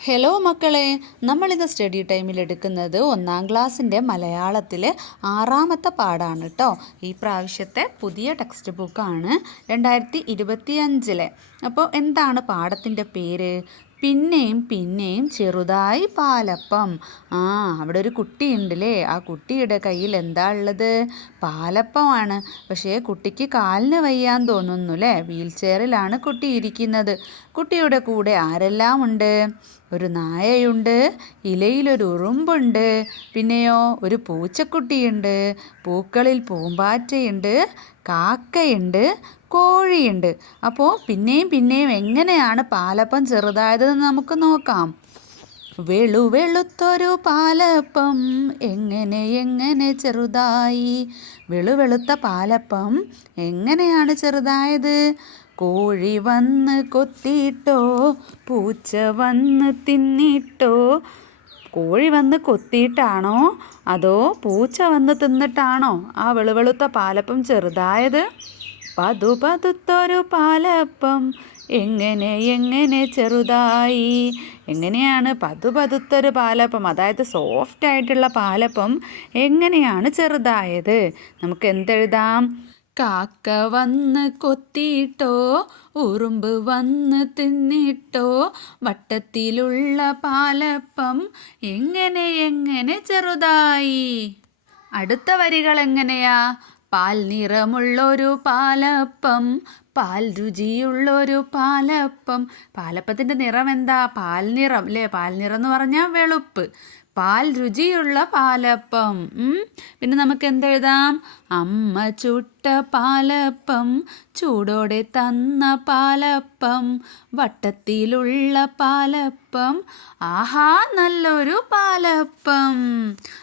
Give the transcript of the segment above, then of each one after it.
Hello മക്കളെ. നമ്മളിത് study ടൈമിൽ എടുക്കുന്നത് ഒന്നാം ക്ലാസ്സിന്റെ മലയാളത്തിലെ ആറാമത്തെ പാടാണ് കേട്ടോ ഈ പ്രാവശ്യത്തെ പുതിയ ടെക്സ്റ്റ് ബുക്കാണ് രണ്ടായിരത്തി ഇരുപത്തി അഞ്ചിലെ അപ്പോൾ എന്താണ് പാഠത്തിന്റെ പേര്? പിന്നെയും പിന്നെയും ചെറുതായി പാലപ്പം. ആ അവിടെ ഒരു കുട്ടിയുണ്ടല്ലേ? ആ കുട്ടിയുടെ കയ്യിൽ എന്താ ഉള്ളത്? പാലപ്പമാണ്. പക്ഷേ കുട്ടിക്ക് കാലിന് വയ്യാൻ തോന്നുന്നു അല്ലേ വീൽ ചെയറിലാണ് കുട്ടി ഇരിക്കുന്നത്. കുട്ടിയുടെ കൂടെ ആരെല്ലാം ഉണ്ട്? ഒരു നായയുണ്ട് ഇലയിലൊരു ഉറുമ്പുണ്ട് പിന്നെയോ ഒരു പൂച്ചക്കുട്ടിയുണ്ട് പൂക്കളിൽ പൂമ്പാറ്റയുണ്ട് കാക്കയുണ്ട് കോഴിയുണ്ട്. അപ്പോൾ പിന്നെയും പിന്നെയും എങ്ങനെയാണ് പാലപ്പം ചെറുതായതെന്ന് നമുക്ക് നോക്കാം. വെളു വെളുത്തൊരു പാലപ്പം എങ്ങനെ എങ്ങനെ ചെറുതായി? വെളു വെളുത്ത പാലപ്പം എങ്ങനെയാണ് ചെറുതായത്? കോഴി വന്ന് കൊത്തിയിട്ടോ? പൂച്ച വന്ന് തിന്നിട്ടോ? കോഴി വന്ന് കൊത്തിയിട്ടാണോ? അതോ പൂച്ച വന്ന് തിന്നിട്ടാണോ ആ വെളുവെളുത്ത പാലപ്പം ചെറുതായത്? പതു പതുത്തൊരു പാലപ്പം. എങ്ങനെ എങ്ങനെ ചെറുതായി. എങ്ങനെയാണ് പതു പതുത്തൊരു പാലപ്പം? അതായത് സോഫ്റ്റ് ആയിട്ടുള്ള പാലപ്പം എങ്ങനെയാണ് ചെറുതായത്? നമുക്ക് എന്തെഴുതാം? കാക്ക വന്ന് കൊത്തിയിട്ടോ ഉറുമ്പ് വന്ന് തിന്നിട്ടോ വട്ടത്തിലുള്ള പാലപ്പം എങ്ങനെ എങ്ങനെ ചെറുതായി. അടുത്ത വരികൾ എങ്ങനെയാ? പാൽ നിറമുള്ളൊരു പാലപ്പം പാൽ രുചിയുള്ളൊരു പാലപ്പം. പാലപ്പത്തിന്റെ നിറം എന്താ പാൽ നിറം അല്ലേ പാൽ നിറം എന്ന് പറഞ്ഞാൽ വെളുപ്പ്. പാൽ രുചിയുള്ള പാലപ്പം. പിന്നെ നമുക്ക് എന്തെഴുതാം? അമ്മ ചുട്ട പാലപ്പം ചൂടോടെ തന്ന പാലപ്പം വട്ടത്തിലുള്ള പാലപ്പം. ആഹാ നല്ലൊരു പാലപ്പം.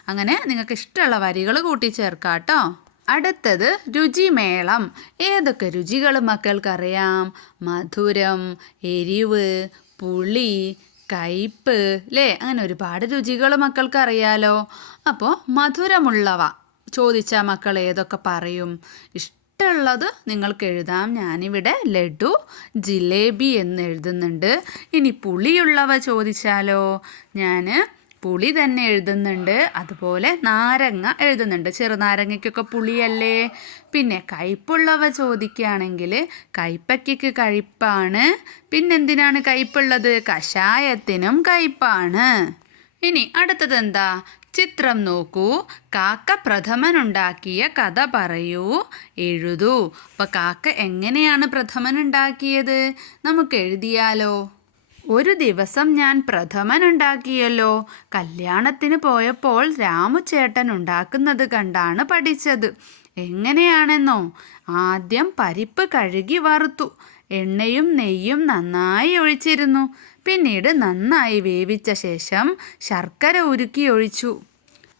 അങ്ങനെ നിങ്ങൾക്ക് ഇഷ്ടമുള്ള വരികൾ കൂട്ടിച്ചേർക്കാം കേട്ടോ അടുത്തത് രുചിമേളം. ഏതൊക്കെ രുചികൾ മക്കൾക്കറിയാം? മധുരം എരിവ് പുളി കയ്പ് അല്ലേ അങ്ങനെ ഒരുപാട് രുചികൾ മക്കൾക്കറിയാലോ. അപ്പോൾ മധുരമുള്ളവ. ചോദിച്ചാൽ മക്കൾ ഏതൊക്കെ പറയും? ഇഷ്ടമുള്ളത് നിങ്ങൾക്ക് എഴുതാം. ഞാനിവിടെ ലഡു ജിലേബി എന്ന് എഴുതുന്നുണ്ട്. ഇനി പുളിയുള്ളവ ചോദിച്ചാലോ? ഞാൻ പുളി തന്നെ എഴുതുന്നുണ്ട്. അതുപോലെ നാരങ്ങ എഴുതുന്നുണ്ട്. ചെറുനാരങ്ങയ്ക്കൊക്കെ പുളിയല്ലേ? പിന്നെ കയ്പുള്ളവ ചോദിക്കുകയാണെങ്കിൽ കയ്പക്കയ്ക്ക് കയ്പ്പാണ് പിന്നെന്തിനാണ് കയ്പുള്ളത്? കഷായത്തിനും കയ്പ്പാണ് ഇനി അടുത്തത് എന്താ? ചിത്രം നോക്കൂ. കാക്ക പ്രഥമനുണ്ടാക്കിയ കഥ പറയൂ. എഴുതൂ. അപ്പോൾ കാക്ക എങ്ങനെയാണ് പ്രഥമനുണ്ടാക്കിയത്? നമുക്ക് എഴുതിയാലോ? ഒരു ദിവസം ഞാൻ പ്രഥമൻ ഉണ്ടാക്കിയല്ലോ കല്യാണത്തിന് പോയപ്പോൾ രാമുചേട്ടൻ ഉണ്ടാക്കുന്നത് കണ്ടാണ് പഠിച്ചത്. എങ്ങനെയാണെന്നോ ആദ്യം പരിപ്പ് കഴുകി വറുത്തു. എണ്ണയും നെയ്യും നന്നായി ഒഴിച്ചിരുന്നു. പിന്നീട് നന്നായി വേവിച്ച ശേഷം ശർക്കര ഉരുക്കി ഒഴിച്ചു.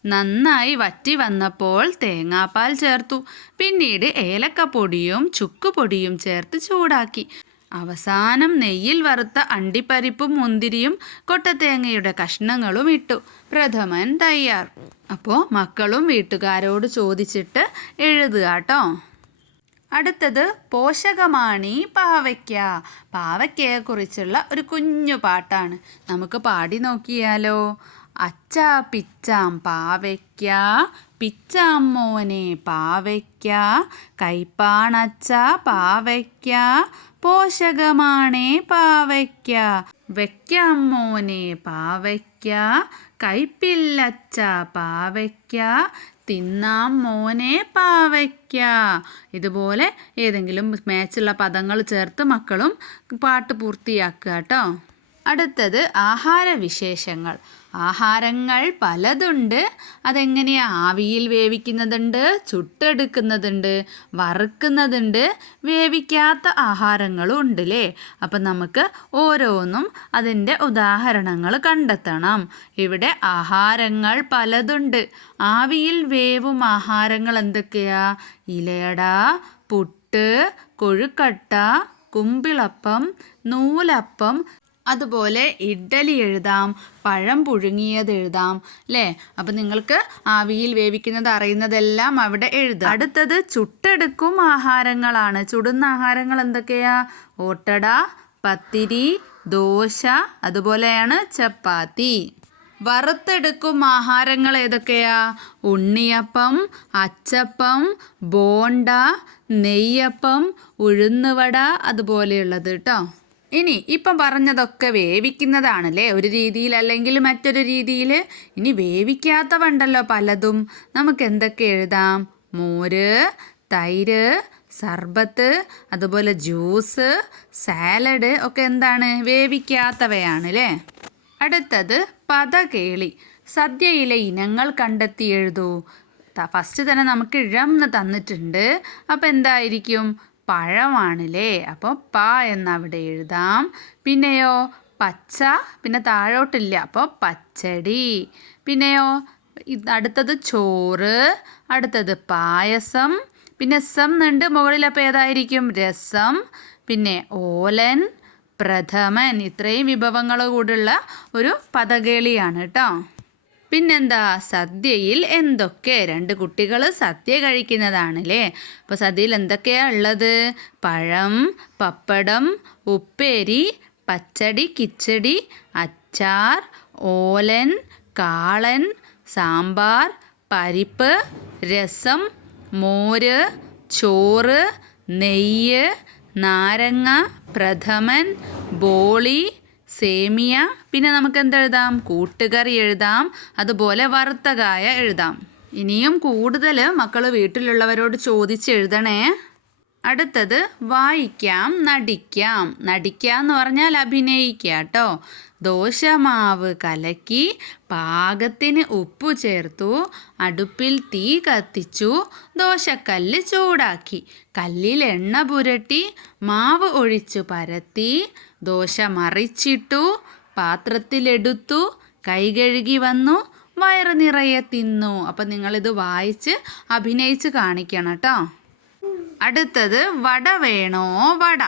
നന്നായി വറ്റി വന്നപ്പോൾ തേങ്ങാപ്പാൽ ചേർത്തു. പിന്നീട് ഏലക്കപ്പൊടിയും ചുക്കുപൊടിയും ചേർത്ത് ചൂടാക്കി. അവസാനം നെയ്യിൽ വറുത്ത അണ്ടിപ്പരിപ്പും മുന്തിരിയും കൊട്ടത്തേങ്ങയുടെ കഷ്ണങ്ങളും ഇട്ടു. പ്രഥമൻ തയ്യാർ. അപ്പോൾ മക്കളും വീട്ടുകാരോട് ചോദിച്ചിട്ട് എഴുതുക കേട്ടോ അടുത്തത് പോഷകമാണി പാവയ്ക്ക. പാവയ്ക്കയെക്കുറിച്ചുള്ള ഒരു കുഞ്ഞു പാട്ടാണ്. നമുക്ക് പാടി നോക്കിയാലോ? അച്ചാ പിച്ചാം പാവയ്ക്ക. പിച്ചാം മോനെ പാവയ്ക്ക. കൈപ്പാണച്ച പാവയ്ക്ക. പോഷകമാണേ പാവയ്ക്ക. വെക്കാം മോനെ പാവയ്ക്ക. കൈപ്പില്ലച്ച പാവയ്ക്ക. തിന്നാം മോനെ പാവയ്ക്ക. ഇതുപോലെ ഏതെങ്കിലും മാച്ചുള്ള പദങ്ങൾ ചേർത്ത് മക്കളും പാട്ട് പൂർത്തിയാക്കുക കേട്ടോ. അടുത്തത് ആഹാര വിശേഷങ്ങൾ ആഹാരങ്ങൾ പലതുണ്ട്. അതെങ്ങനെയാ ആവിയിൽ വേവിക്കുന്നതുണ്ട് ചുട്ടെടുക്കുന്നതുണ്ട് വറുക്കുന്നതുണ്ട് വേവിക്കാത്ത ആഹാരങ്ങളും ഉണ്ട് അല്ലേ അപ്പം നമുക്ക് ഓരോന്നും അതിന്റെ ഉദാഹരണങ്ങൾ കണ്ടെത്തണം. ഇവിടെ ആഹാരങ്ങൾ പലതുണ്ട്. ആവിയിൽ വേവും ആഹാരങ്ങൾ എന്തൊക്കെയാ? ഇലയട പുട്ട് കൊഴുക്കട്ട കുമ്പിളപ്പം നൂലപ്പം അതുപോലെ ഇഡ്ഡലി എഴുതാം പഴം പുഴുങ്ങിയത് എഴുതാം അല്ലേ അപ്പം നിങ്ങൾക്ക് ആവിയിൽ വേവിക്കുന്നത് അറിയുന്നതെല്ലാം അവിടെ എഴുതാം അടുത്തത് ചുട്ടെടുക്കും ആഹാരങ്ങളാണ്. ചുടുന്ന ആഹാരങ്ങൾ എന്തൊക്കെയാ? ഓട്ടട പത്തിരി ദോശ അതുപോലെയാണ് ചപ്പാത്തി. വറുത്തെടുക്കും ആഹാരങ്ങൾ ഏതൊക്കെയാ? ഉണ്ണിയപ്പം അച്ചപ്പം ബോണ്ട നെയ്യപ്പം ഉഴുന്നുവട അതുപോലെയുള്ളത് കേട്ടോ. ഇനി ഇപ്പം പറഞ്ഞതൊക്കെ വേവിക്കുന്നതാണല്ലേ? ഒരു രീതിയിൽ അല്ലെങ്കിൽ മറ്റൊരു രീതിയിൽ? ഇനി വേവിക്കാത്തവണ്ടല്ലോ പലതും. നമുക്ക് എന്തൊക്കെ എഴുതാം? മോര് തൈര് സർബത്ത് അതുപോലെ ജ്യൂസ് സാലഡ് ഒക്കെ എന്താണ്? വേവിക്കാത്തവയാണ് അല്ലേ അടുത്തത് പദകേളി. സദ്യയിലെ ഇനങ്ങൾ കണ്ടെത്തി എഴുതൂ. ഫസ്റ്റ് തന്നെ നമുക്ക് ഇഴംന്ന് തന്നിട്ടുണ്ട്. അപ്പോൾ എന്തായിരിക്കും? പഴമാണല്ലേ? അപ്പോൾ പ എന്നവിടെ എഴുതാം. പിന്നെയോ പച്ച പിന്നെ താഴോട്ടില്ല. അപ്പോൾ പച്ചടി. പിന്നെയോ അടുത്തത് ചോറ് അടുത്തത് പായസം പിന്നെ സം എന്നുണ്ട് മുകളിൽ അപ്പോൾ ഏതായിരിക്കും? രസം പിന്നെ ഓലൻ പ്രഥമൻ. ഇത്രയും വിഭവങ്ങൾ കൂടുള്ള ഒരു പദകേളിയാണ് കേട്ടോ. പിന്നെന്താ സദ്യയിൽ എന്തൊക്കെ? രണ്ട് കുട്ടികൾ സദ്യ കഴിക്കുന്നതാണല്ലേ? അപ്പോൾ സദ്യയിൽ എന്തൊക്കെയാ ഉള്ളത്? പഴം പപ്പടം ഉപ്പേരി പച്ചടി കിച്ചടി അച്ചാർ ഓലൻ കാളൻ സാമ്പാർ പരിപ്പ് രസം മോര് ചോറ് നെയ്യ് നാരങ്ങ പ്രഥമൻ ബോളി സേമിയ പിന്നെ നമുക്ക് എന്തെഴുതാം കൂട്ടുകറി എഴുതാം. അതുപോലെ വറുത്തകായ എഴുതാം. ഇനിയും കൂടുതൽ മക്കൾ വീട്ടിലുള്ളവരോട് ചോദിച്ച് എഴുതണേ അടുത്തത് വായിക്കാം നടിക്കാം. നടിക്കാം എന്ന് പറഞ്ഞാൽ അഭിനയിക്കുക കേട്ടോ ദോശമാവ് കലക്കി പാകത്തിന് ഉപ്പ് ചേർത്തു അടുപ്പിൽ തീ കത്തിച്ചു ദോശക്കല്ല് ചൂടാക്കി. കല്ലിൽ എണ്ണ പുരട്ടി മാവ് ഒഴിച്ചു പരത്തി ദോശ മറിച്ചിട്ടു പാത്രത്തിലെടുത്തു കൈ കഴുകി വന്നു വയറ് നിറയെ തിന്നു. അപ്പം നിങ്ങളിത് വായിച്ച് അഭിനയിച്ച് കാണിക്കണം കേട്ടോ അടുത്തത് വട വേണോ? വട.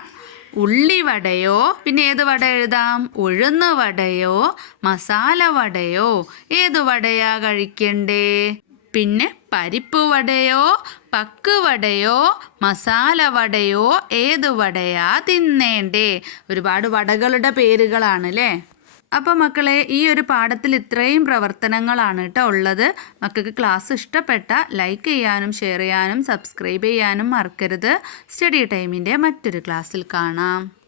ഉള്ളി വടയോ? പിന്നെ ഏത് വട എഴുതാം? ഉഴുന്ന് വടയോ? മസാല വടയോ? ഏത് വടയാ കഴിക്കണ്ടേ? പിന്നെ പരിപ്പ് വടയോ പക്ക് വടയോ മസാല വടയോ ഏത് വടയാ തിന്നേണ്ടേ? ഒരുപാട് വടകളുടെ പേരുകളാണ് അല്ലേ അപ്പോൾ മക്കളെ ഈ ഒരു പാഠത്തിൽ ഇത്രയും പ്രവർത്തനങ്ങളാണ് കേട്ടോ ഉള്ളത്. മക്കൾക്ക് ക്ലാസ് ഇഷ്ടപ്പെട്ട ലൈക്ക് ചെയ്യാനും ഷെയർ ചെയ്യാനും സബ്സ്ക്രൈബ് ചെയ്യാനും മറക്കരുത്. സ്റ്റഡി ടൈമിന്റെ മറ്റൊരു ക്ലാസ്സിൽ കാണാം.